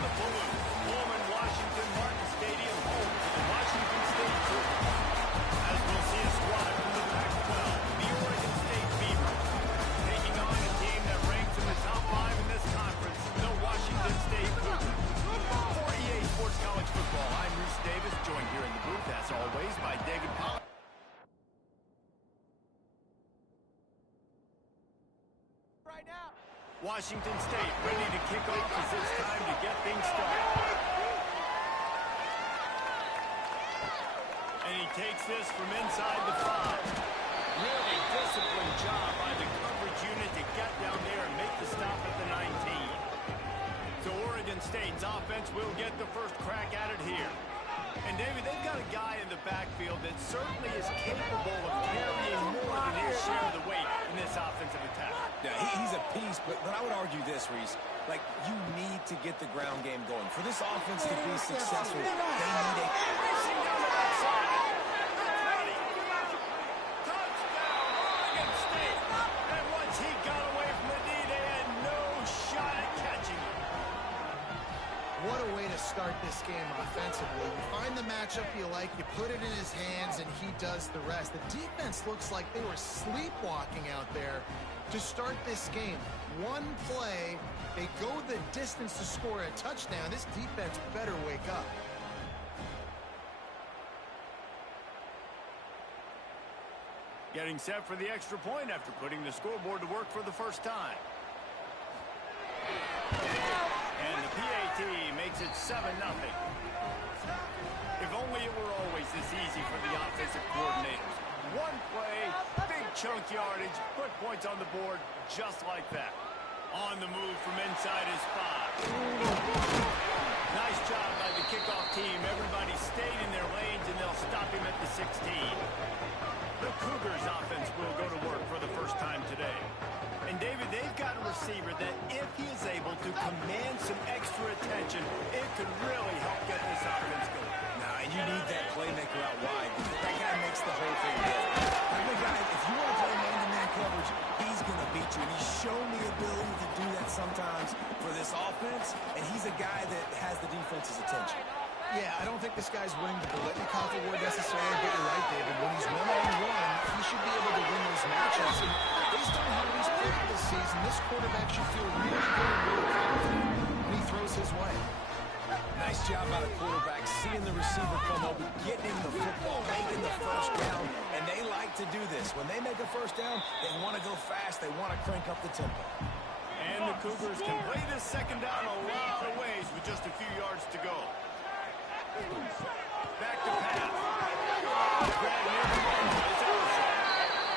the Blue, Pullman Washington Martin Stadium, home to the Washington State Cougars. As we'll see a squad from the Pac-12, the Oregon State Beavers, taking on a team that ranks in the top 5 in this conference, the Washington State Cougars. 48 Sports College Football. I'm Reese Davis, joined here in the booth, as always, by David Pollack. Right now, Washington State ready to kick off as it's time to get things started. And he takes this from inside the 5. Really disciplined job by the coverage unit to get down there and make the stop at the 19. So Oregon State's offense will get the first crack at it here. And, David, they've got a guy in the backfield that certainly is capable of carrying more than his share of the weight in this offensive attack. Yeah, he's a piece, but I would argue this, Reese. Like, you need to get the ground game going. For this offense to be successful, they need a... Racing down the outside. Ready. Touchdown, Oregon State. And once he got away from the D, they had no shot at catching him. What a way to start this game offensively. You find the matchup you like, you put it in his hands, and he does the rest. The defense looks like they were sleepwalking out there to start this game. One play, they go the distance to score a touchdown. This defense better wake up. Getting set for the extra point after putting the scoreboard to work for the first time. And the PAT makes it 7-0. If only it were always this easy for the offensive coordinators. One play, big chunk yardage, put points on the board just like that. On the move from inside his 5. Nice job by the kickoff team. Everybody stayed in their lanes, and they'll stop him at the 16. The Cougars offense will go to work for the first time today. And, David, they've got a receiver that if he is able to command some extra attention, it could really help get this offense going. Nah, you need that playmaker out wide. That guy makes the whole thing good. That big guy, if you want to play man-to-man coverage, he's going to beat you. And he's shown the ability to do that sometimes for this offense, and he's a guy that has the defense's attention. Yeah, I don't think this guy's winning the Bolitnikoff award necessarily, but you're right, David. When he's one-on-one, he should be able to win those matchups. And based on how he's played this season, this quarterback should feel really good and really confident when he throws his way. Nice job by the quarterback, seeing the receiver come over, getting him the football, making the first down, and they like to do this. When they make a first down, they want to go fast, they want to crank up the tempo. And the Cougars can play this second down a lot of ways with just a few yards to go. Back to pass. Grab near the ball. It's Ellison.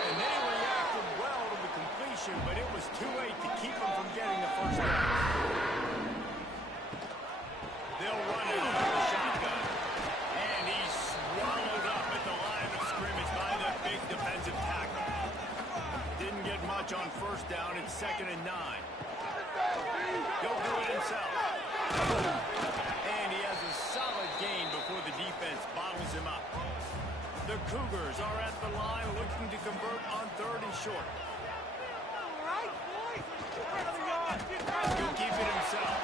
And they reacted well to the completion, but it was too late to keep them from getting the first down. They'll run it out of the shotgun. And he's swallowed up at the line of scrimmage by that big defensive tackle. Didn't get much on first down. It's 2nd and 9. He'll do it himself. And he has a solid gain before the defense bottles him up. The Cougars are at the line looking to convert on 3rd and short. He'll keep it himself.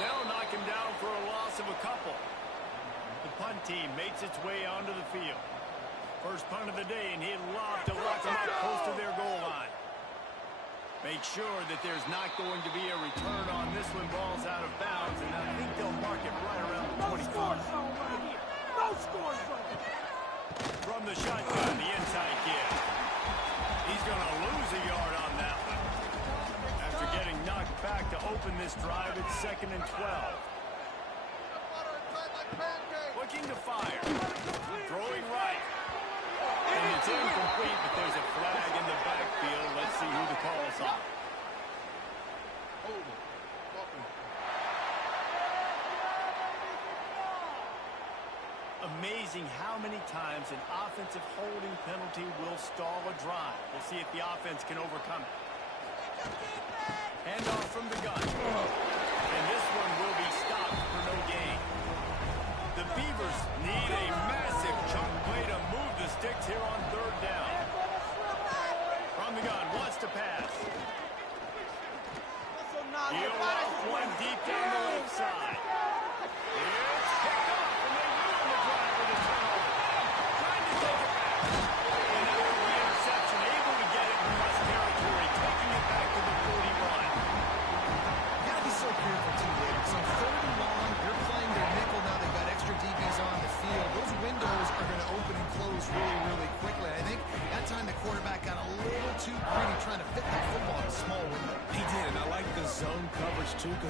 They'll knock him down for a loss of a couple. The punt team makes its way onto the field. First punt of the day, and he'd love to lock them up close to their goal line. Make sure that there's not going to be a return on this when ball's out of bounds, and I think they'll mark it right around the 25. No score zone right here. No score zone. From the shotgun, the inside kid. He's going to lose a yard on that one. After getting knocked back to open this drive, it's 2nd and 12. Looking to fire. Throwing right. And it's incomplete, but there's a flag in the backfield. Let's see who the call's on. Amazing how many times an offensive holding penalty will stall a drive. We'll see if the offense can overcome it. Handoff from the gun. And this one will be stopped for no gain. The Beavers need a massive chunk play to move the sticks here on 3rd down. From the gun, wants to pass. He'll route one deep down the left side.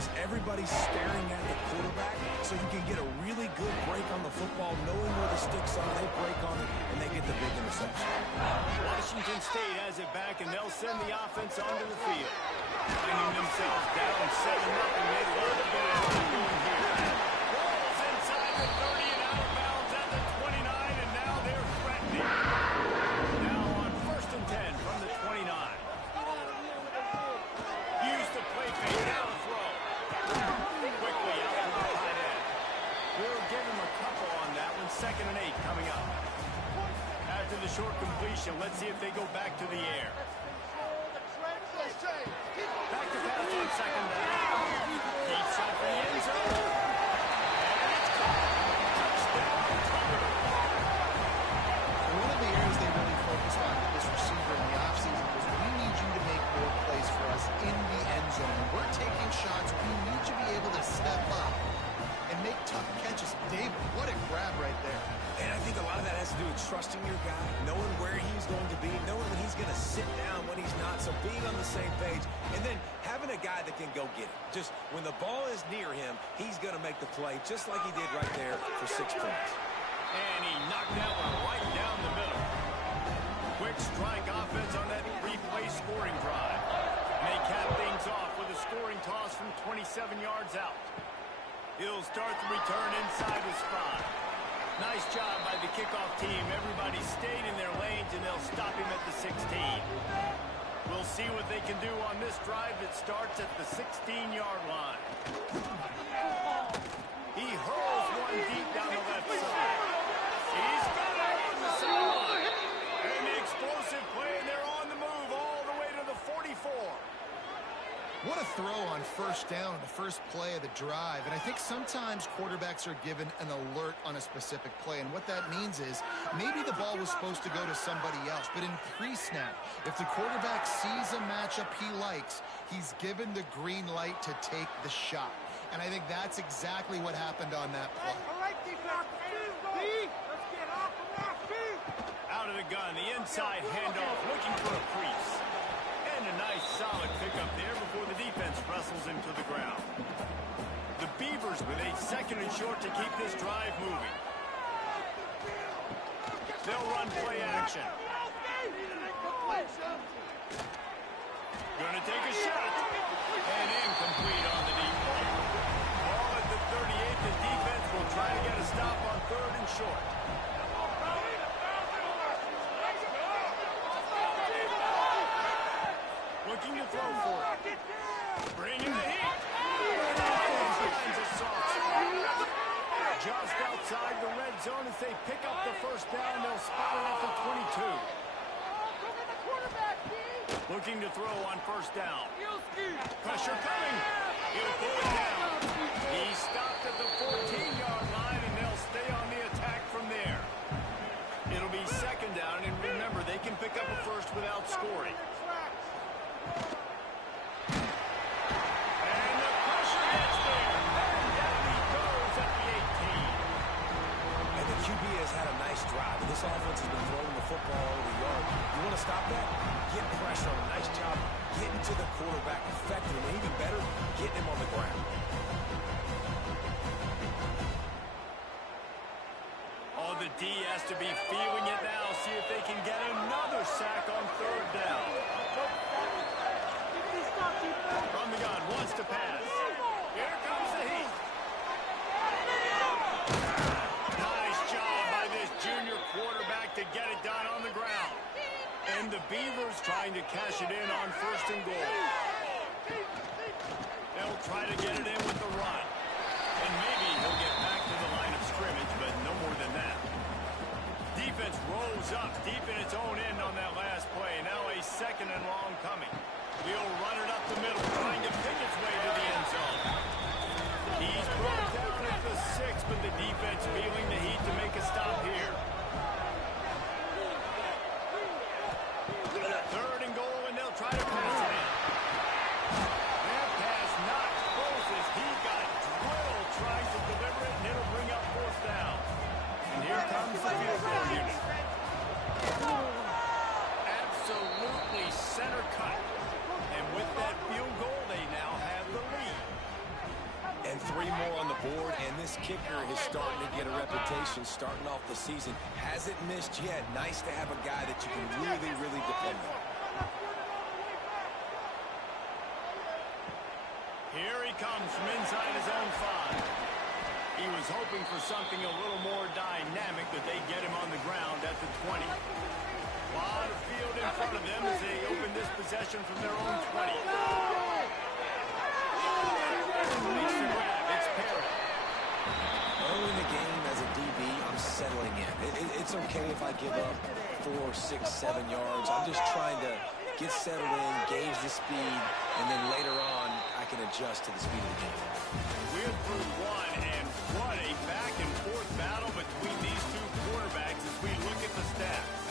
is everybody's staring at the quarterback, so you can get a really good break on the football, knowing where the sticks are. They break on it, and they get the big interception. Washington State has it back, and they'll send the offense onto the field. Finding themselves down 7-0, they'd love to get a run going here. Rolls inside the 30 and out of bounds at the 29, and now they're threatening. Now on 1st and 10 from the 29. Use the play fake, now the throw. Quickly out to the tight end. We'll give him a couple on that one. 2nd and 8 coming up. After the short completion, let's see if they go back to the air. Back to pass on 2nd down. Deep shot for the end zone. And it's caught. Touchdown, covered. One of the areas they really focused on with this receiver in the offseason was we need you to make more plays for us in the end zone. We're taking shots. We need you to be able to step up and make tough catches. David, what a grab right there. And I think a lot of that has to do with trusting your guy, knowing where he's going to be, knowing when he's going to sit down, when he's not, so being on the same page, and then having a guy that can go get it. Just when the ball is near him, he's going to make the play, just like he did right there for 6 points. And he knocked that one right down the middle. Quick strike offense on that 3-play scoring drive. And they cap things off with a scoring toss from 27 yards out. He'll start the return inside his 5. Nice job by the kickoff team. Everybody stayed in their lanes, and they'll stop him at the 16. We'll see what they can do on this drive that starts at the 16-yard line. He hurls one deep down the left side. He's got it on the sideline. And the explosive play, and they're on the move all the way to the 44. What a throw on 1st down, the first play of the drive. And I think sometimes quarterbacks are given an alert on a specific play. And what that means is maybe the ball was supposed to go to somebody else. But in pre-snap, if the quarterback sees a matchup he likes, he's given the green light to take the shot. And I think that's exactly what happened on that play. Out of the gun, the inside handoff, looking for a crease. And a nice solid pickup there before the defense wrestles him to the ground. The Beavers with a 2nd and short to keep this drive moving. They'll run play action. Gonna take a shot. And incomplete on the deep ball. Ball at the 38. The defense will try to get a stop on 3rd and short. Looking to throw for it. Bringing the heat. Finds a soft spot. Just outside the red zone as they pick up the 1st down. They'll spot it at the 22. Looking to throw on 1st down. Pressure coming. He'll pull it down. He stopped at the 14-yard line, and they'll stay on the attack from there. It'll be 2nd down, and remember, they can pick up a 1st without scoring. And the pressure gets there. And down he goes at the 18. And the QB has had a nice drive, and this offense has been throwing the football over the yard. You want to stop that? Get pressure on a nice job getting to the quarterback effectively, and even better, getting him on the ground. Oh, the D has to be feeling it now. See if they can get another sack on 3rd down. From the gun, wants to pass. Here comes the heat. Nice job by this junior quarterback to get it done on the ground. And the Beavers trying to cash it in on 1st and goal. They'll try to get it in with the run. And maybe he'll get back to the line of scrimmage, but no more than that. Defense rose up deep in its own end on that last play. Now a 2nd and long coming. He'll run it up the middle, trying to pick its way to the end zone. He's brought down at the 6, but the defense feeling the heat to make a stop here. 3rd and goal, and they'll try to pass it in. That pass knocked close as he got drilled trying to deliver it, and it'll bring up 4th down. And here comes the field goal unit. Absolutely center cut. And with that field goal, they now have the lead. 3 more on the board, and this kicker is starting to get a reputation starting off the season. Hasn't missed yet. Nice to have a guy that you can really, really depend on. Here he comes from inside his own 5. He was hoping for something a little more dynamic, but they get him on the ground at the 20. A lot of field in front of them as they open this possession from their own 20. Makes the grab. It's Perry. Early in the game as a DB, I'm settling in. It's okay if I give up 4, 6, 7 yards. I'm just trying to get settled in, gauge the speed, and then later on, I can adjust to the speed of the game. We're through 1, and what a back-and-forth battle between these two quarterbacks as we look at the stats.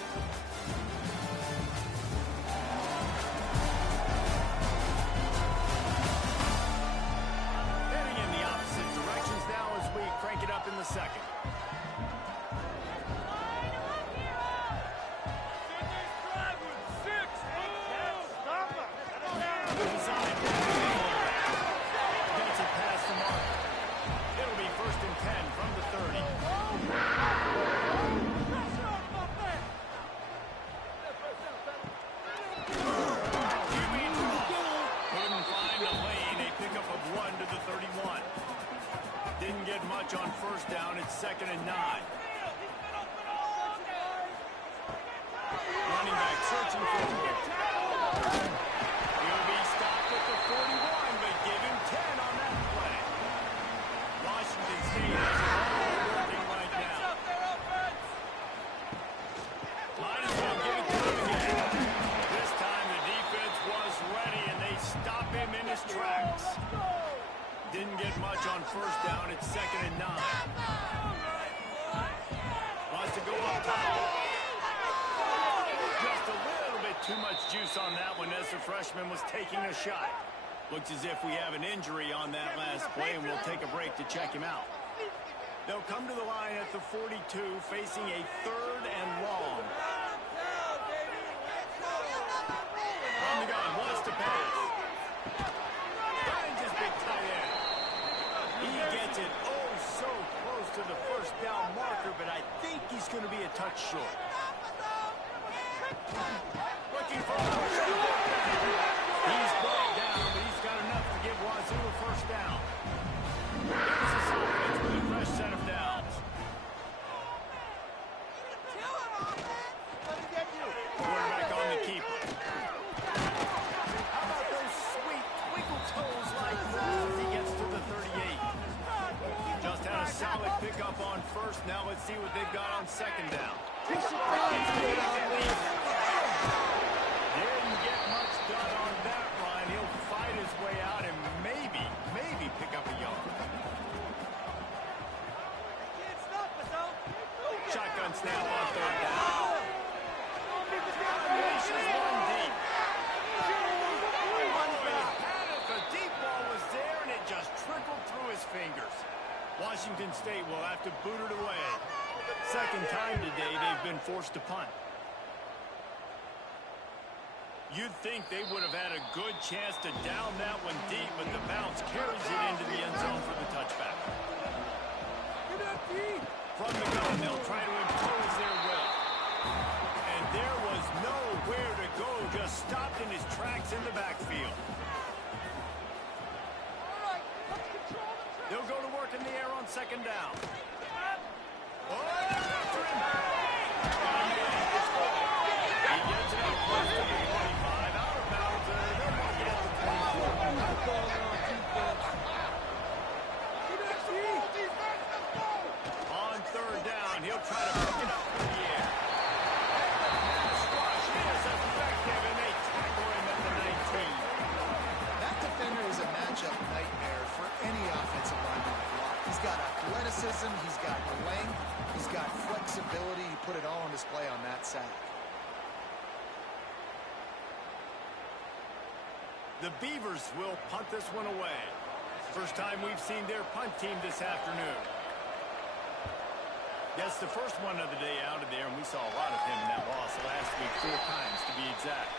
Heading in the opposite directions now as we crank it up in the second. Didn't get much on first down. It's 2nd and 9. Running back searching for the hole. He'll be stopped at the 41, but give him 10 on that play. Washington State has it all working right now. Might as well give it to him again. This time the defense was ready, and they stop him in his tracks. Didn't get much on first down. It's 2nd and 9. Wants to go up top. Just a little bit too much juice on that one as the freshman was taking a shot. Looks as if we have an injury on that last play, and we'll take a break to check him out. They'll come to the line at the 42, facing a 3rd and long. From the gun, wants to pass. Finds his big tight end. He gets it so close to the first down marker, but I think he's going to be a touch short. Looking for a push. He's brought down, but he's got enough to give Wazoo a first down. There's his offense with a fresh set of downs. Quarterback on the keeper. How about those sweet twinkle toes like moves as he gets to the 38? Just had a solid pickup on first. Now let's see what they've got on 2nd down. Didn't get much done on that run. He'll fight his way out and maybe pick up a yard. Shotgun snap on 3rd down. Unleashes one deep. The deep ball was there, and it just trickled through his fingers. Washington State will have to boot it away. 2nd time today they've been forced to punt. You'd think they would have had a good chance to down that one deep, but the bounce carries it into the end zone for the touchback. From the gun, they'll try to impose their will. And there was nowhere to go, just stopped in his tracks in the backfield. They'll go to work in the air on 2nd down. Oh, after him. He gets it up close to the 25, out of bounds, and they'll mark it at the 24. On 3rd down, he'll try to pick it up through the air. And the pass rush is effective, and they tackle him at the 19. That defender is a matchup nightmare for any offensive lineman to block. He's got athleticism, he's got length, he's got flexibility. He put it all on display on that sack. The Beavers will punt this one away. First time we've seen their punt team this afternoon. That's the first one of the day out of there, and we saw a lot of him in that loss last week, 4 times to be exact.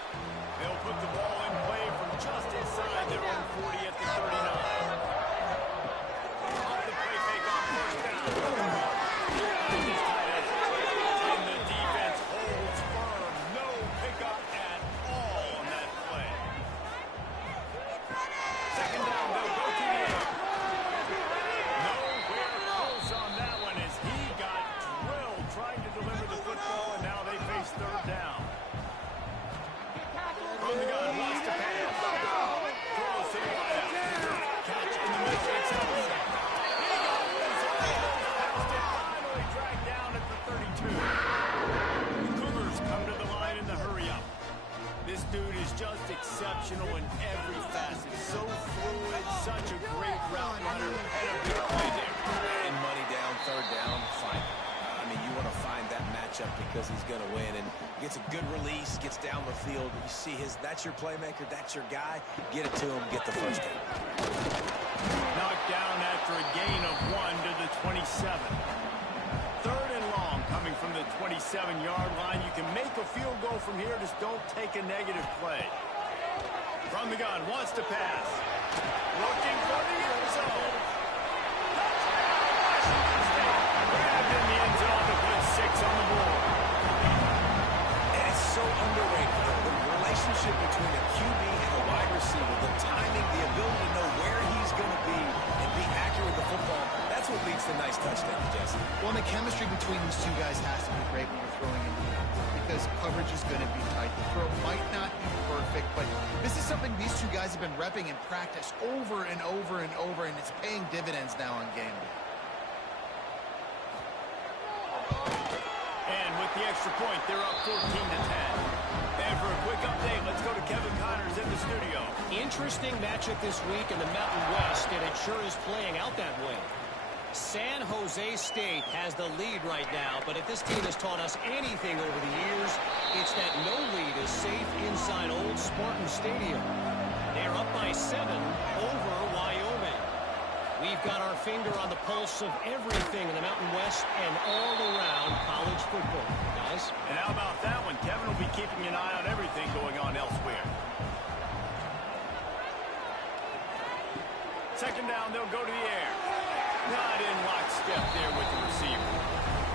They'll put the ball in play from just inside their own 40 at the 39. Gets a good release, gets down the field. You see that's your playmaker, that's your guy. Get it to him, get the first down. Knocked down after a gain of 1 to the 27. 3rd and long coming from the 27-yard line. You can make a field goal from here, just don't take a negative play. From the gun, wants to pass. Looking for the end zone. Touchdown, Washington State. Grabbed in the end zone to put 6 on the board. And it's so underrated. The relationship between a QB and a wide receiver, the timing, the ability to know where he's going to be and be accurate with the football, that's what leads to nice touchdowns, Jesse. Well, and the chemistry between these two guys has to be great when you're throwing in the air, because coverage is going to be tight. The throw might not be perfect, but this is something these two guys have been repping in practice over and over and over, and it's paying dividends now on game day. And with the extra point, they're up 14 to 10. And for a quick update, let's go to Kevin Connors in the studio. Interesting matchup this week in the Mountain West, and it sure is playing out that way. San Jose State has the lead right now, but if this team has taught us anything over the years, it's that no lead is safe inside old Spartan Stadium. They're up by 7 over Wyoming. We've got our finger on the pulse of everything in the Mountain West and all around college football, guys. And how about that one? Kevin will be keeping an eye on everything going on elsewhere. 2nd down, they'll go to the air. Not in lockstep there with the receiver.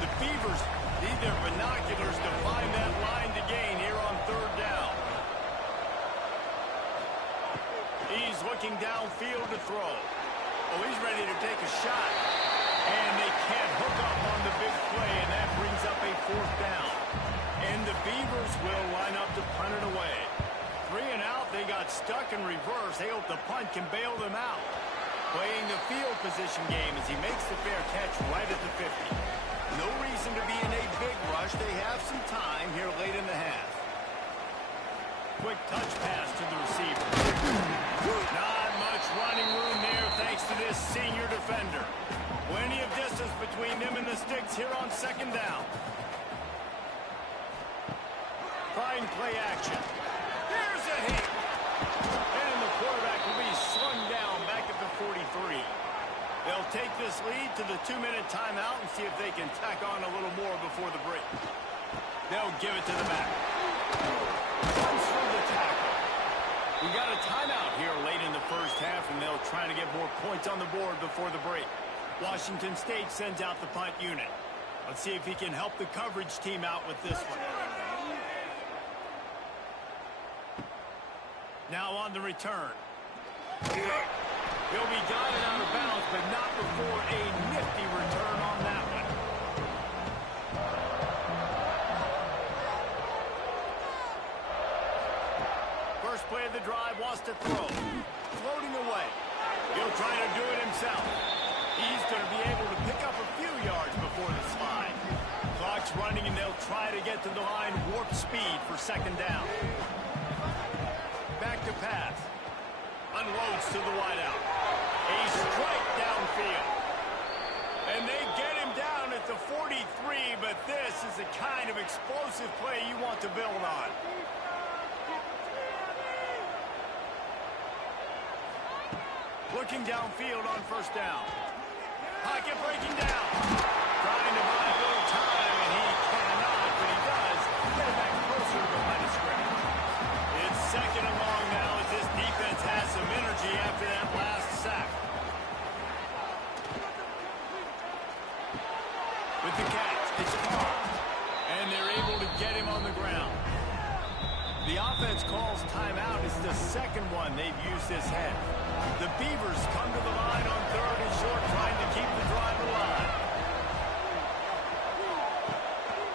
The Beavers need their binoculars to find that line to gain here on 3rd down. He's looking downfield to throw. Oh, he's ready to take a shot. And they can't hook up on the big play, and that brings up a 4th down. And the Beavers will line up to punt it away. 3 and out, they got stuck in reverse. They hope the punt can bail them out. Playing the field position game as he makes the fair catch right at the 50. No reason to be in a big rush. They have some time here late in the half. Quick touch pass to the receiver. Not much running room there thanks to this senior defender. Plenty of distance between them and the sticks here on 2nd down. Fine play action. Here's a hit. And the quarterback will be slung down back at the 43. They'll take this lead to the 2-minute timeout and see if they can tack on a little more before the break. They'll give it to the back. Comes through the tackle. We got a timeout here late in the 1st half, and they'll try to get more points on the board before the break. Washington State sends out the punt unit. Let's see if he can help the coverage team out with this one. Now on the return. He'll be guided out of bounds, but not before a nifty return on that one. First play of the drive, wants to throw. Floating away. He'll try to do it himself. He's going to be able to pick up a few yards before the slide. Clock's running, and they'll try to get to the line warp speed for 2nd down. Back to pass. Unloads to the wideout. A strike downfield. And they get him down at the 43, but this is the kind of explosive play you want to build on. Looking downfield on 1st down. Pocket breaking down. Trying to buy a little time, and he cannot, but he does get it back closer to the line of scrimmage. It's 2nd and long now as this defense has some energy after that last sack. With the catch, it's Carr. And they're able to get him on the ground. The offense calls timeout. It's the 2nd one they've used this half. The Beavers come to the line on 3rd and short, trying to keep the drive alive.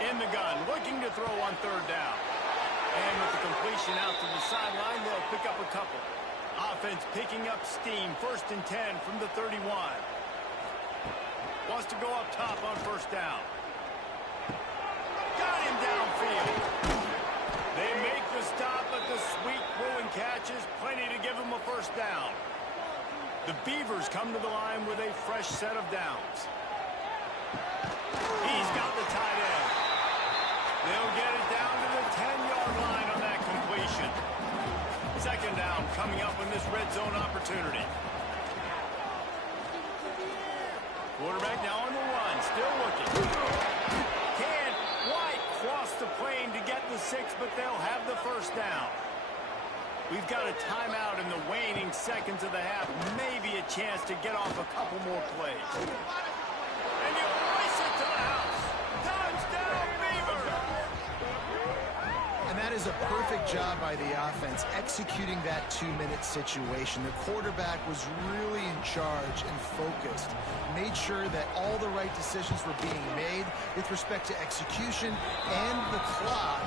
In the gun, looking to throw on 3rd down. And with the completion out to the sideline, they'll pick up a couple. Offense picking up steam, 1st and 10 from the 31. Wants to go up top on 1st down. Got him downfield. They make the stop, but the sweet throwing catch is plenty to give them a 1st down. The Beavers come to the line with a fresh set of downs. He's got the tight end. They'll get it down to the coming up on this red zone opportunity. Quarterback now on the run, still looking. Can't quite cross the plane to get the 6, but they'll have the first down. We've got a timeout in the waning seconds of the half. Maybe a chance to get off a couple more plays. And you race it to the house. Touchdown, Beavers! And that is a perfect job by the offense, executing that 2-minute situation. The quarterback was really in charge and focused. Made sure that all the right decisions were being made with respect to execution and the clock.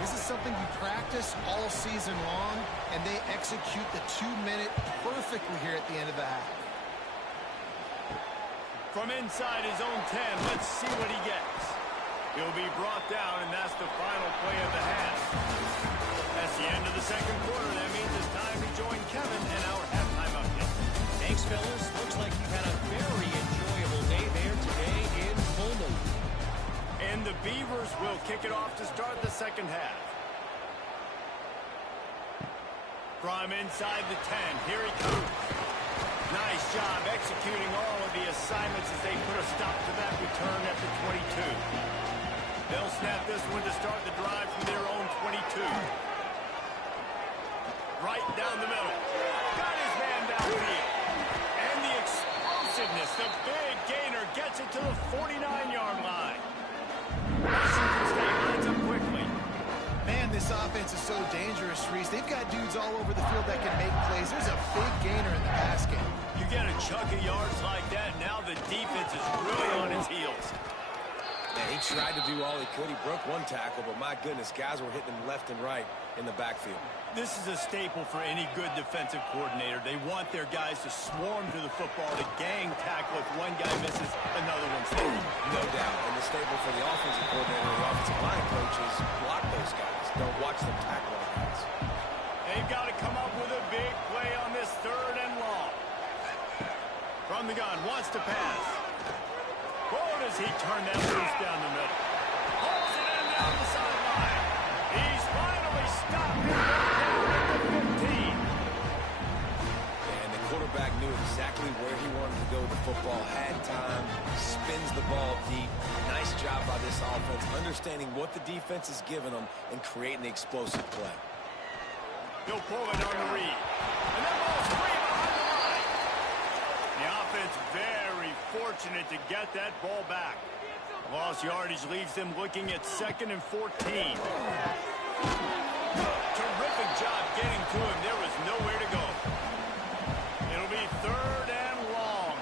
This is something you practice all season long, and they execute the 2-minute perfectly here at the end of the half. From inside his own 10, let's see what he gets. He'll be brought down, and that's the final play of the half. That's the end of the second quarter. That means it's time to join Kevin and our halftime update. Thanks, fellas. Looks like you've had a very enjoyable day there today in Pullman. And the Beavers will kick it off to start the second half. From inside the 10, here he comes. Nice job executing all of the assignments as they put a stop to that return at the 22. They'll snap this one to start the drive from their own 22. Right down the middle. Got his man downfield. And the explosiveness, the big gainer gets it to the 49-yard line. Washington State lines up quickly. Man, this offense is so dangerous, Reese. They've got dudes all over the field that can make plays. There's a big gainer in the pass game. You get a chunk of yards like that, now the defense is really on its heels. Man, he tried to do all he could. He broke one tackle, but my goodness, guys were hitting him left and right in the backfield. This is a staple for any good defensive coordinator. They want their guys to swarm to the football, to gang tackle. If one guy misses, another one's there. No doubt. And the staple for the offensive coordinator and the offensive line coach is block those guys. Don't watch them tackle our guys. They've got to come up with a big play on this 3rd and long. From the gun, wants to pass. Oh, does he turn that loose down the middle? Holds it in down the sideline. He's finally stopped and brought down at the 15. And the quarterback knew exactly where he wanted to go with the football, had time, spins the ball deep. Nice job by this offense, understanding what the defense is giving them and creating the explosive play. He'll pull it on the read. And that ball's free behind the line. The offense very fortunate to get that ball back. Lost yardage leaves them looking at 2nd and 14. Terrific job getting to him. There was nowhere to go. It'll be 3rd and long.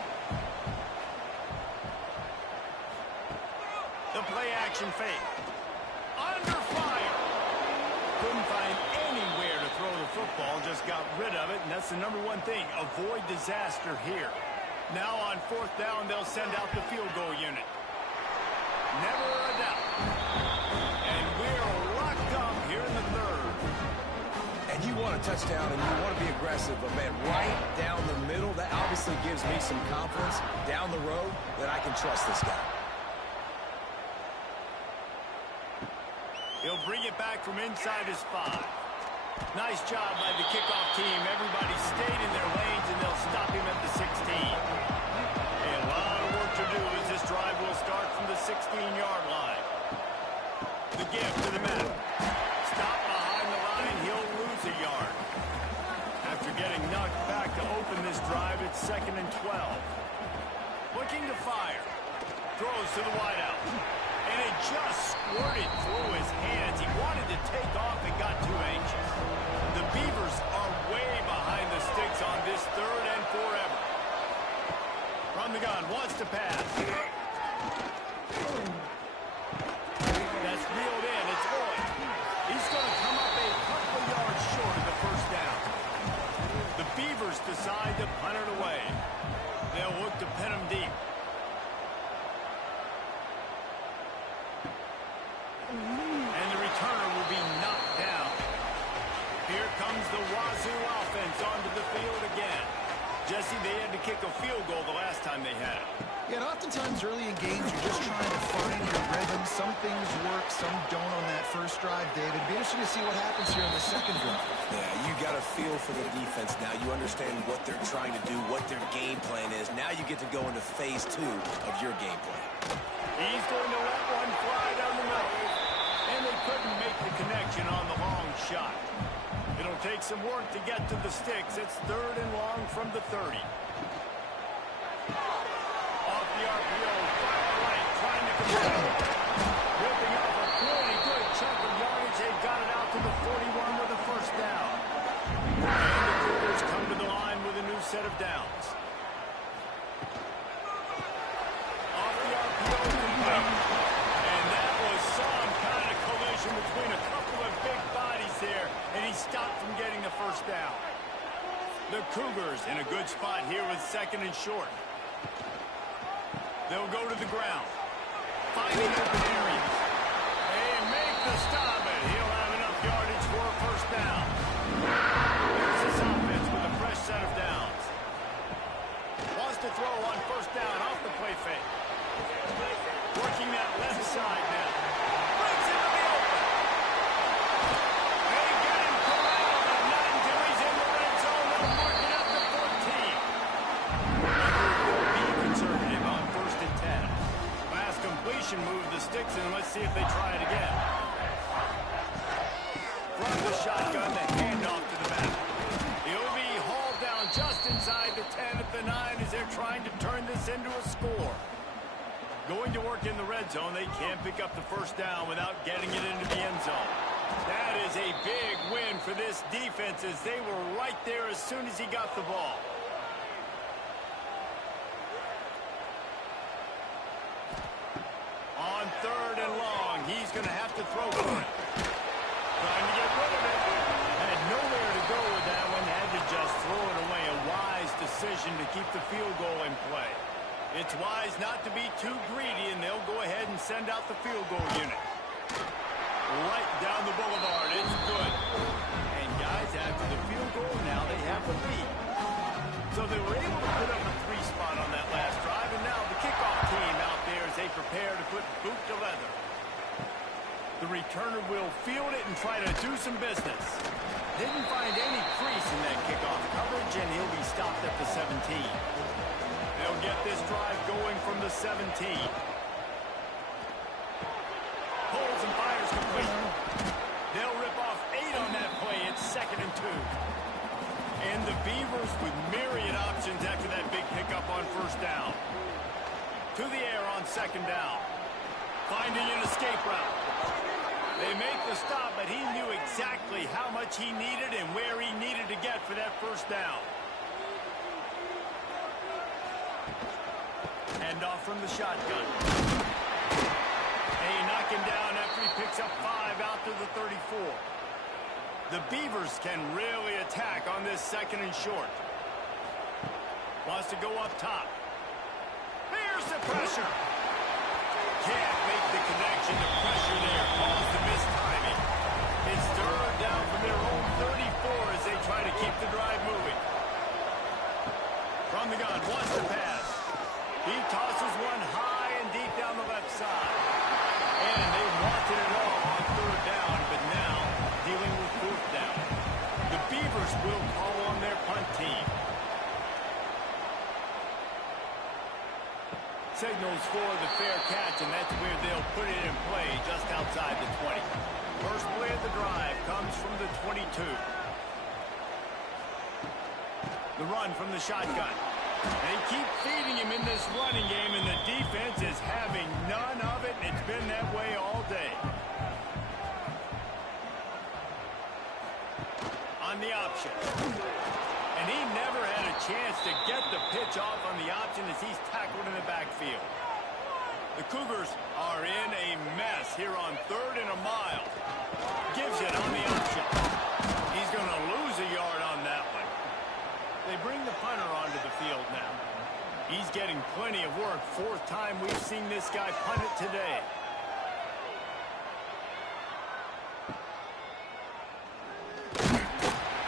The play action fake. Under fire. Couldn't find anywhere to throw the football, just got rid of it, and that's the #1 thing. Avoid disaster here. Now on 4th down, they'll send out the field goal unit. Never a doubt. And we're locked up here in the 3rd. And you want a touchdown and you want to be aggressive, but man, right down the middle, that obviously gives me some confidence down the road that I can trust this guy. He'll bring it back from inside his 5. Nice job by the kickoff team. Everybody stayed in their lanes, and they'll stop him at the 16. A lot of work to do as this drive will start from the 16-yard line. The give to the middle. Stop behind the line. He'll lose a yard. After getting knocked back to open this drive, it's 2nd and 12. Looking to fire. Throws to the wideout. And it just squirted through his hands. He wanted to take off and got too anxious. The Beavers are way behind the sticks on this 3rd and forever. From the gun, wants to pass. That's reeled in. It's Lloyd. He's going to come up a couple of yards short of the first down. The Beavers decide to punt it away. They'll look to pin him deep. And the returner will be knocked down. Here comes the Wazoo offense onto the field again. Jesse, they had to kick a field goal the last time they had it. Yeah, and oftentimes early in games, you're just trying to find your rhythm. Some things work, some don't on that first drive, David. Be interesting to see what happens here on the second drive. Yeah, you got a feel for the defense now. You understand what they're trying to do, what their game plan is. Now you get to go into phase 2 of your game plan. He's going to let one fly down the middle. And they couldn't make the connection on the long shot. It'll take some work to get to the sticks. It's 3rd and long from the 30. Off the RPO, far right, trying to control. Ripping off a pretty good chunk of yardage. They got it out to the 41 with a first down. And the Cougars come to the line with a new set of downs. Off the RPO, complete. And that was some kind of collision between a couple of big bodies there, and he stopped from getting the first down. The Cougars in a good spot here with 2nd and short. They'll go to the ground, finding open areas. They make the stop, and he'll have enough yardage for a first down. There's this offense with a fresh set of downs. Wants to throw on first down off the play fake. Working that left side now. Brings it to the open. They get him corralled, but not until he's in the red zone. They'll mark it up to 14. Be conservative on 1st and 10. Last completion move the sticks, and let's see if they try it again. From the shotgun, the handoff to the back. He'll be hauled down just inside the 10 at the 9 as they're trying to turn this into a score. Going to work in the red zone, they can't pick up the first down without getting it into the end zone. That is a big win for this defense as they were right there as soon as he got the ball. On 3rd and long, he's going to have to throw for it. Trying to get rid of it. Had nowhere to go with that one. Had to just throw it away. A wise decision to keep the field goal in play. It's wise not to be too greedy, and they'll go ahead and send out the field goal unit. Right down the boulevard. It's good. And guys, after the field goal, now they have the lead. So they were able to put up a 3 spot on that last drive, and now the kickoff team out there as they prepare to put boot to leather. The returner will field it and try to do some business. Didn't find any crease in that kickoff coverage, and he'll be stopped at the 17. They'll get this drive going from the 17. Pulls and fires complete. They'll rip off 8 on that play. It's 2nd and 2. And the Beavers with myriad options after that big pickup on first down. To the air on 2nd down. Finding an escape route. They make the stop, but he knew exactly how much he needed and where he needed to get for that first down. Handoff from the shotgun. They knock him down after he picks up 5 out to the 34. The Beavers can really attack on this 2nd and short. Wants to go up top. Here's the pressure. Can't make the connection. The pressure there caused the missed timing. It's 3rd down from their own 34 as they try to keep the drive moving. From the gun, wants to pass. He tosses one high and deep down the left side. And they wanted it all on 3rd down, but now dealing with 4th down. The Beavers will call on their punt team. Signals for the fair catch, and that's where they'll put it in play just outside the 20. First play of the drive comes from the 22. The run from the shotgun. They keep feeding him in this running game, and the defense is having none of it. It's been that way all day. On the option. And he never had a chance to get the pitch off on the option as he's tackled in the backfield. The Cougars are in a mess here on 3rd and a mile. Gives it on the option. He's going to lose a yard on that one. They bring the punter onto the field now. He's getting plenty of work. 4th time we've seen this guy punt it today.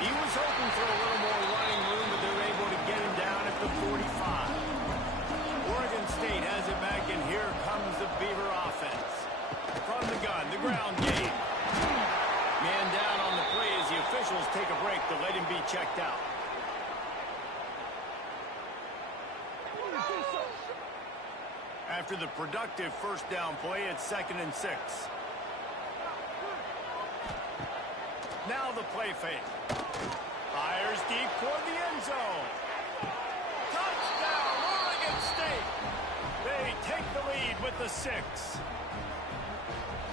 He was hoping for a little more running room, but they're able to get him down at the 45. Oregon State has it back, and here comes the Beaver offense. From the gun, the ground game. Man down on the play as the officials take a break to let him be checked out. After the productive first down play, it's 2nd and 6. Now the play fake. Fires deep toward the end zone. Touchdown, Oregon State. They take the lead with the 6.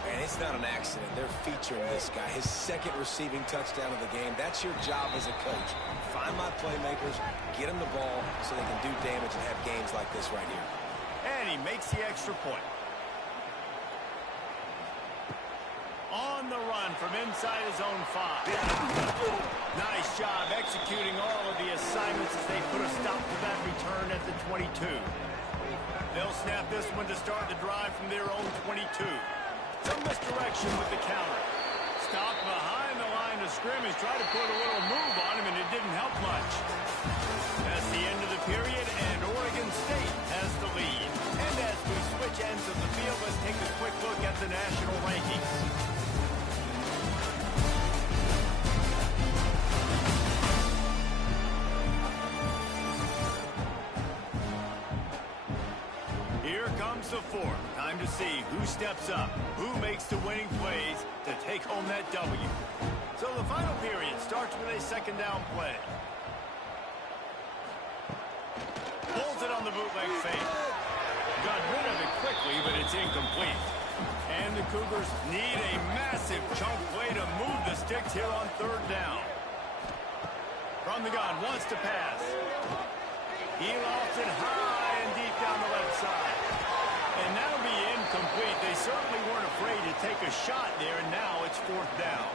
And it's not an accident. They're featuring this guy. His 2nd receiving touchdown of the game. That's your job as a coach. Find my playmakers, get them the ball so they can do damage and have games like this right here. And he makes the extra point. On the run from inside his own 5. Nice job executing all of the assignments as they put a stop to that return at the 22. They'll snap this one to start the drive from their own 22. Some misdirection with the counter. Stopped behind the line of scrimmage. Tried to put a little move on him, and it didn't help much. That's the end of the period, and Oregon State has the lead. And as we switch ends of the field, let's take a quick look at the national rankings. Here comes the 4th. Time to see who steps up, who makes the winning plays to take home that W. So the final period starts with a 2nd down play. Pulls it on the bootleg fake. Got rid of it quickly, but it's incomplete. And the Cougars need a massive chunk play to move the sticks here on 3rd down. From the gun, wants to pass. He lofts it high and deep down the left side. And that'll be incomplete. They certainly weren't afraid to take a shot there, and now it's 4th down.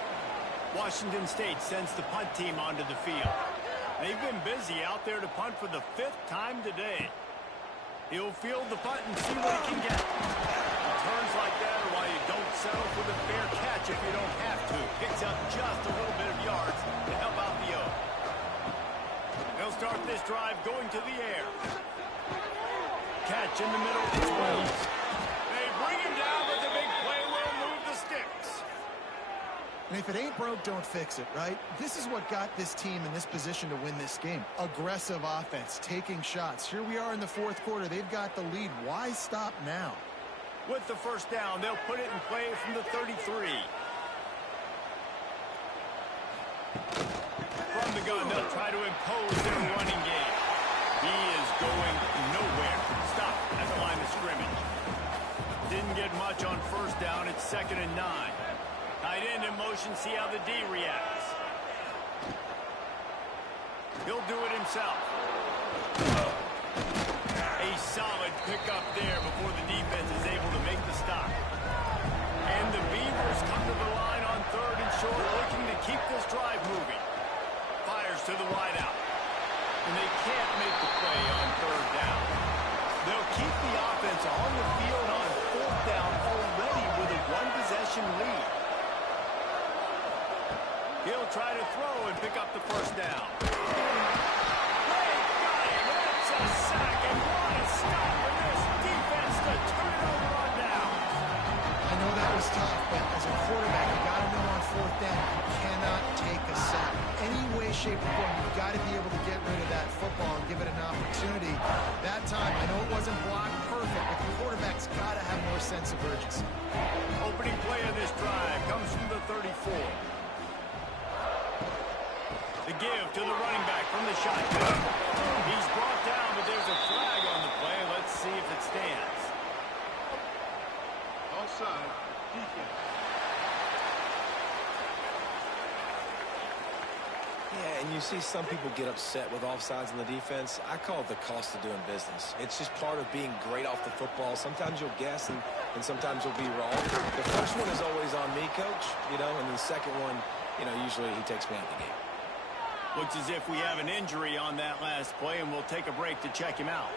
Washington State sends the punt team onto the field. They've been busy out there to punt for the 5th time today. He'll field the punt and see what he can get. Returns like that are why you don't settle for the fair catch if you don't have to. Picks up just a little bit of yards to help out the O. They'll start this drive going to the air. Catch in the middle. It's Williams. They bring him down, but the big play will move the sticks. And if it ain't broke, don't fix it, right? This is what got this team in this position to win this game. Aggressive offense, taking shots. Here we are in the 4th quarter. They've got the lead. Why stop now? With the 1st down, they'll put it in play from the 33. From the gun, they'll try to impose their running game. He is going nowhere. Stop at the line of scrimmage. Didn't get much on 1st down. It's 2nd and 9. Tight end in motion, see how the D reacts. He'll do it himself. A solid pickup there before the defense is able to make the stop. And the Beavers come to the line on 3rd and short, looking to keep this drive moving. Fires to the wideout. And they can't make the play on 3rd down. They'll keep the offense on the field on 4th down already with a 1-possession lead. He'll try to throw and pick up the 1st down. They got him. That's a sack, and what a stop for this defense to turn it over on down. I know that was tough, but as a quarterback, you got to know on 4th down, you cannot take a sack. Any way, shape, or form, you've got to be able to get rid of that football and give it an opportunity. That time, I know it wasn't blocked perfect, but the quarterback's got to have more sense of urgency. Opening play of this drive comes from the 34. The give to the running back from the shotgun. He's brought down, but there's a flag on the play. Let's see if it stands. Offside, defense. Yeah, and you see some people get upset with offsides in the defense. I call it the cost of doing business. It's just part of being great off the football. Sometimes you'll guess, and sometimes you'll be wrong. The first one is always on me, Coach, and the second one, usually he takes me out of the game. Looks as if we have an injury on that last play, and we'll take a break to check him out.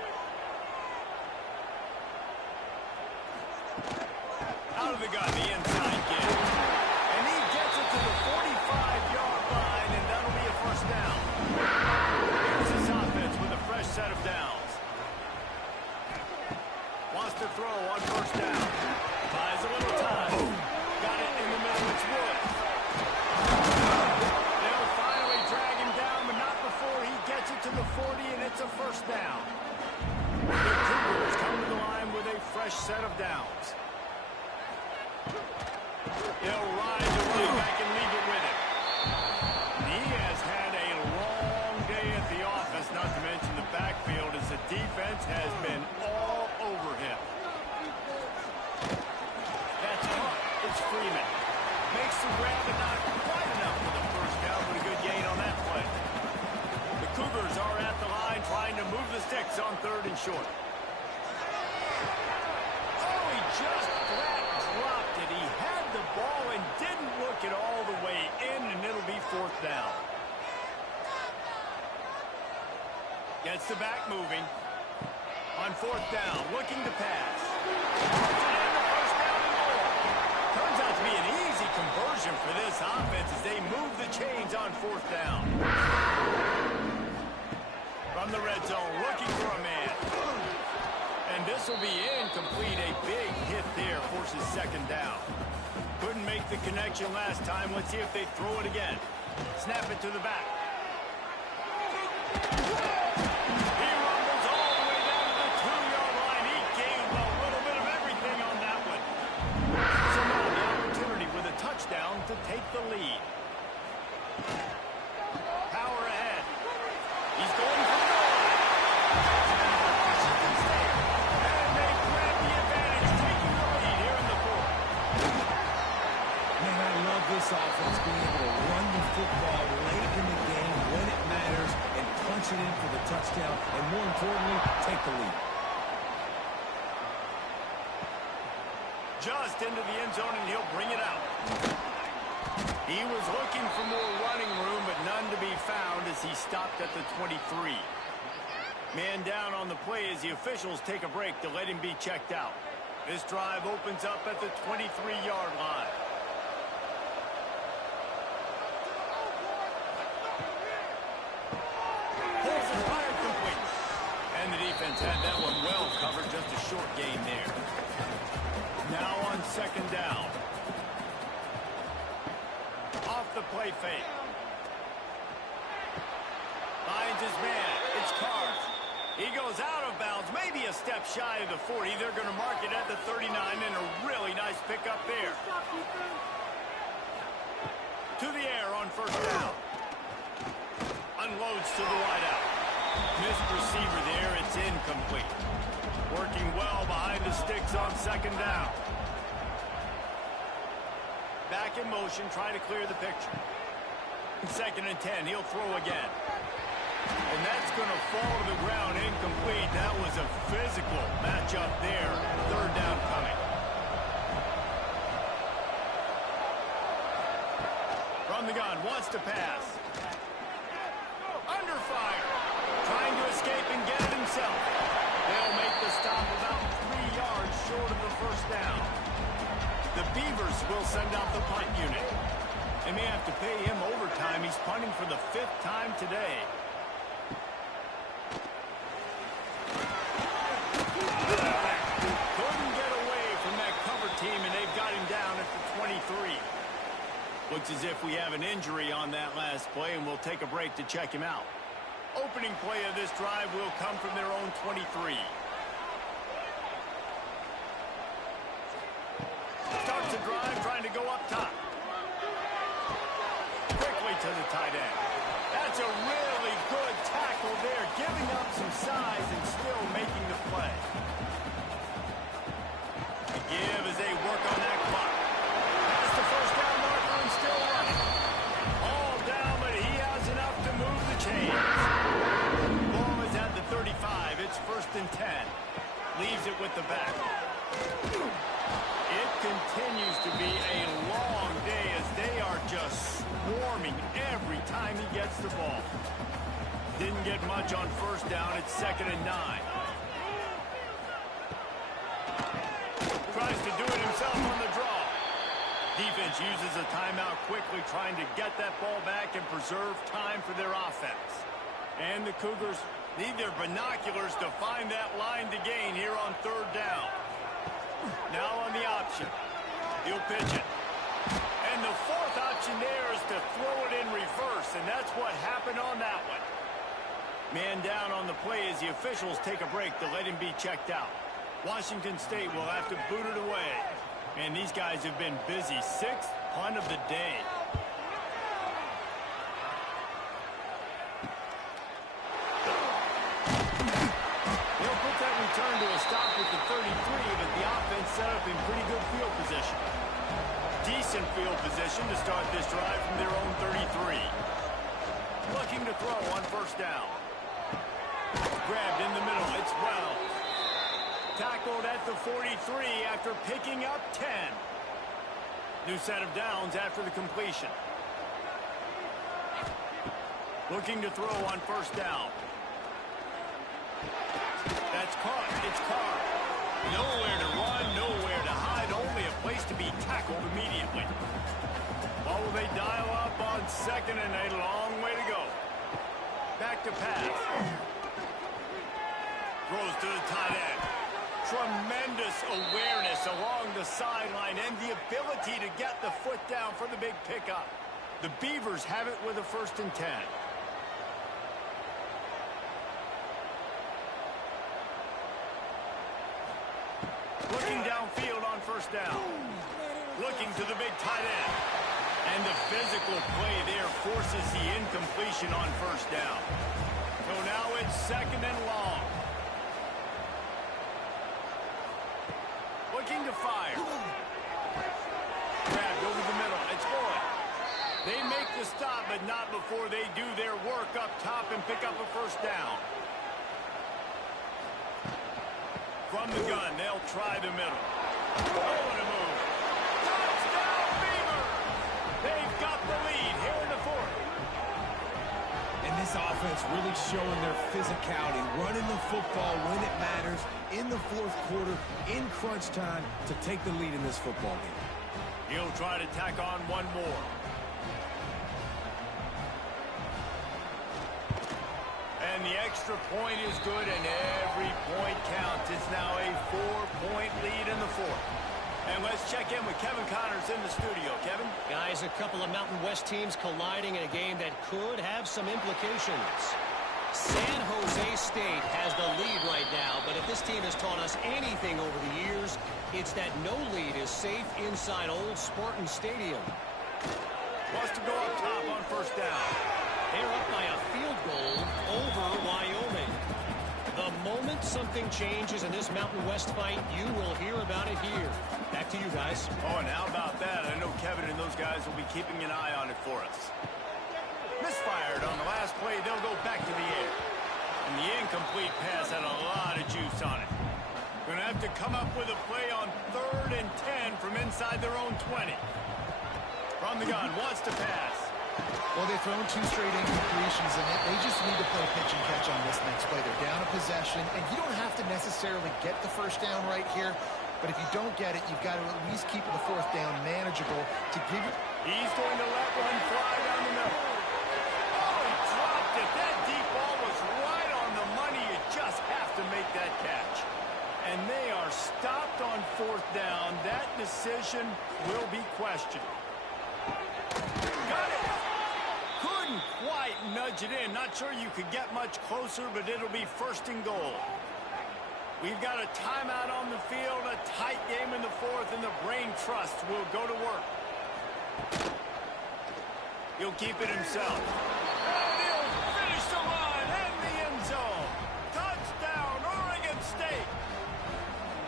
Out of the gun, the inside give. And he gets it to the 45-yard line, and that'll be a 1st down. Here's his offense with a fresh set of downs. to throw on first down. Buys a little time. Got it in the middle. It's Woods. They'll finally drag him down, but not before he gets it to the 40, and it's a first down. The Cougars come to the line with a fresh set of downs. They'll ride the running back and leave it with him. He has had a long day at the office, not to mention the backfield, as the defense has been all over him. That's caught. It's Freeman. Makes the grab, but not quite enough for the first down, but a good gain on that play. The Cougars are at the line trying to move the sticks on 3rd and short. Oh, he just flat dropped it. He had the ball and didn't look it all the way in, and it'll be 4th down. Gets the back moving. On 4th down, looking to pass. And the first down and more. Turns out to be an easy conversion for this offense as they move the chains on 4th down. From the red zone, looking for a man. And this will be incomplete. A big hit there forces 2nd down. Couldn't make the connection last time. Let's see if they throw it again. Snap it to the back. He rumbles all the way down to the 2-yard line. He gained a little bit of everything on that one. So now the opportunity with a touchdown to take the lead. Power ahead. He's going for the goal line. And they grab the advantage, taking the lead here in the 4th. Man, I love this offense being able to run the football late in the game when it matters and punch it in for the touchdown, and more importantly, take the lead. Just into the end zone, and he'll bring it out. He was looking for more running room, but none to be found as he stopped at the 23. Man down on the play as the officials take a break to let him be checked out. This drive opens up at the 23-yard line. Pulls it fired complete. And the defense had that one well covered, just a short gain there. Now on 2nd down. Off the play fake. Finds his man. It's Carr. He goes out of bounds, maybe a step shy of the 40. They're going to mark it at the 39, and a really nice pickup there. To the air on 1st down. Unloads to the wideout. Missed receiver there. It's incomplete. Working well behind the sticks on 2nd down. Back in motion, trying to clear the picture. 2nd and 10, he'll throw again. And that's going to fall to the ground incomplete. That was a physical matchup there. 3rd down coming. From the gun, wants to pass. Under fire. Trying to escape and get it himself. They'll make the stop about 3 yards short of the 1st down. The Beavers will send out the punt unit. They may have to pay him overtime. He's punting for the 5th time today. Couldn't get away from that cover team, and they've got him down at the 23. Looks as if we have an injury on that last play, and we'll take a break to check him out. Opening play of this drive will come from their own 23. Starts the drive, trying to go up top. Quickly to the tight end. That's a really good tackle there, giving up some size and still making the play. The give as they work on that clock. That's the 1st down marker and still running. All down, but he has enough to move the chains. Ball is at the 35. It's 1st and 10. Leaves it with the back. It continues to be a long day as they are just swarming every time he gets the ball. Didn't get much on 1st down. It's 2nd and 9. Tries to do it himself on the draw. Defense uses a timeout quickly, trying to get that ball back and preserve time for their offense. And the Cougars need their binoculars to find that line to gain here on 3rd down. formation. He'll pitch it. And the fourth option there is to throw it in reverse, and that's what happened on that one. Man down on the play as the officials take a break to let him be checked out. Washington State will have to boot it away. Man, these guys have been busy. Sixth punt of the day. They'll put that return to a stop with the 33, but the offense set up in pretty good field position. Decent field position to start this drive from their own 33. Looking to throw on first down. Grabbed in the middle. It's Wells. Tackled at the 43 after picking up 10. New set of downs after the completion. Looking to throw on first down. That's caught. It's Carr. Nowhere to run, nowhere to hide, only a place to be tackled immediately. What will they dial up on second and a long way to go? Back to pass. Throws to the tight end. Tremendous awareness along the sideline and the ability to get the foot down for the big pickup. The Beavers have it with a 1st and 10. Looking downfield on first down. Looking to the big tight end. And the physical play there forces the incompletion on first down. So now it's 2nd and long. Looking to fire. Grabbed over the middle. It's Boyd. They make the stop, but not before they do their work up top and pick up a first down. From the gun, they'll try the middle. Oh, what a move. Touchdown, Beavers! They've got the lead here in the 4th. And this offense really showing their physicality, running the football when it matters, in the 4th quarter, in crunch time, to take the lead in this football game. He'll try to tack on one more. And the extra point is good, and every point counts. It's now a 4-point lead in the 4th. And let's check in with Kevin Connors in the studio. Kevin? Guys, a couple of Mountain West teams colliding in a game that could have some implications. San Jose State has the lead right now, but if this team has taught us anything over the years, it's that no lead is safe inside Old Spartan Stadium. Wants to go up top on first down. They're up by a field goal over Wyoming. The moment something changes in this Mountain West fight, you will hear about it here. Back to you guys. Oh, and how about that? I know Kevin and those guys will be keeping an eye on it for us. Misfired on the last play. They'll go back to the air. And the incomplete pass had a lot of juice on it. Going to have to come up with a play on 3rd and 10 from inside their own 20. From the gun, wants to pass. Well, they've thrown 2 straight incompletions, and they just need to play pitch and catch on this next play. They're down a possession, and you don't have to necessarily get the first down right here, but if you don't get it, you've got to at least keep the 4th down manageable to give you... He's going to let one fly down the middle. Oh, he dropped it. That deep ball was right on the money. You just have to make that catch. And they are stopped on 4th down. That decision will be questioned. Got it. Couldn't quite nudge it in. Not sure you could get much closer, but it'll be 1st and goal. We've got a timeout on the field, a tight game in the 4th, and the brain trust will go to work. He'll keep it himself. And he'll finish the run in the end zone. Touchdown, Oregon State.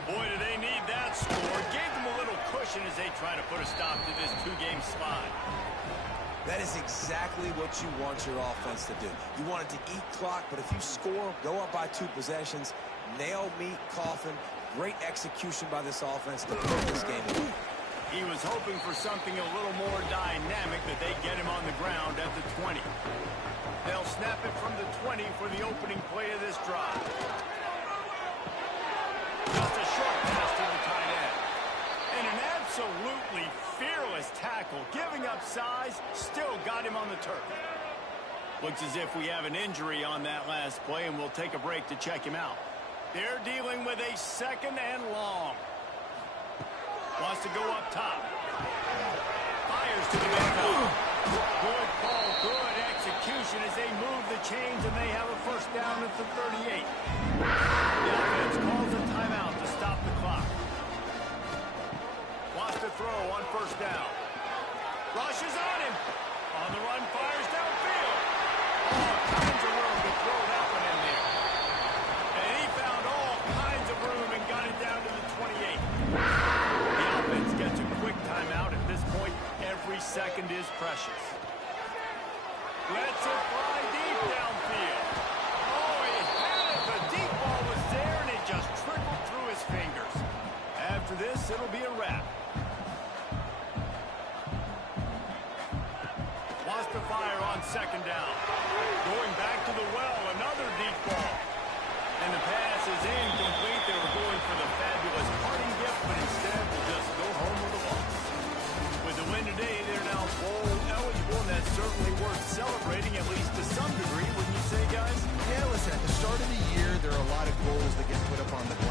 Boy, do they need that score. Gave them a little cushion as they try to put a stop to this 2-game slide. That is exactly what you want your offense to do. You want it to eat clock, but if you score, go up by 2 possessions, nail, meet, coffin, great execution by this offense to put this game away. He was hoping for something a little more dynamic, that they get him on the ground at the 20. They'll snap it from the 20 for the opening play of this drive. Just a short pass to the tight end. And an absolutely fearless tackle, giving up size, still got him on the turf. Looks as if we have an injury on that last play, and we'll take a break to check him out. They're dealing with a 2nd and long. Wants to go up top. Fires to the midfield. Good call, good execution as they move the chains, and they have a first down at the 38. The offense calls a timeout to stop the clock. Wants to throw on first down. Rushes on him. On the run, fires downfield. All kinds of room to throw that one in there. And he found all kinds of room and got it down to the 28. The offense gets a quick timeout. At this point, every second is precious. Lets it fly deep downfield. Oh, he had it. The deep ball was there, and it just trickled through his fingers. After this, it'll be a wrap. Wants to fire on second down. Going back to the well, another deep ball. And the pass is incomplete. They were going for the pass.